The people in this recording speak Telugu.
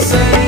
say.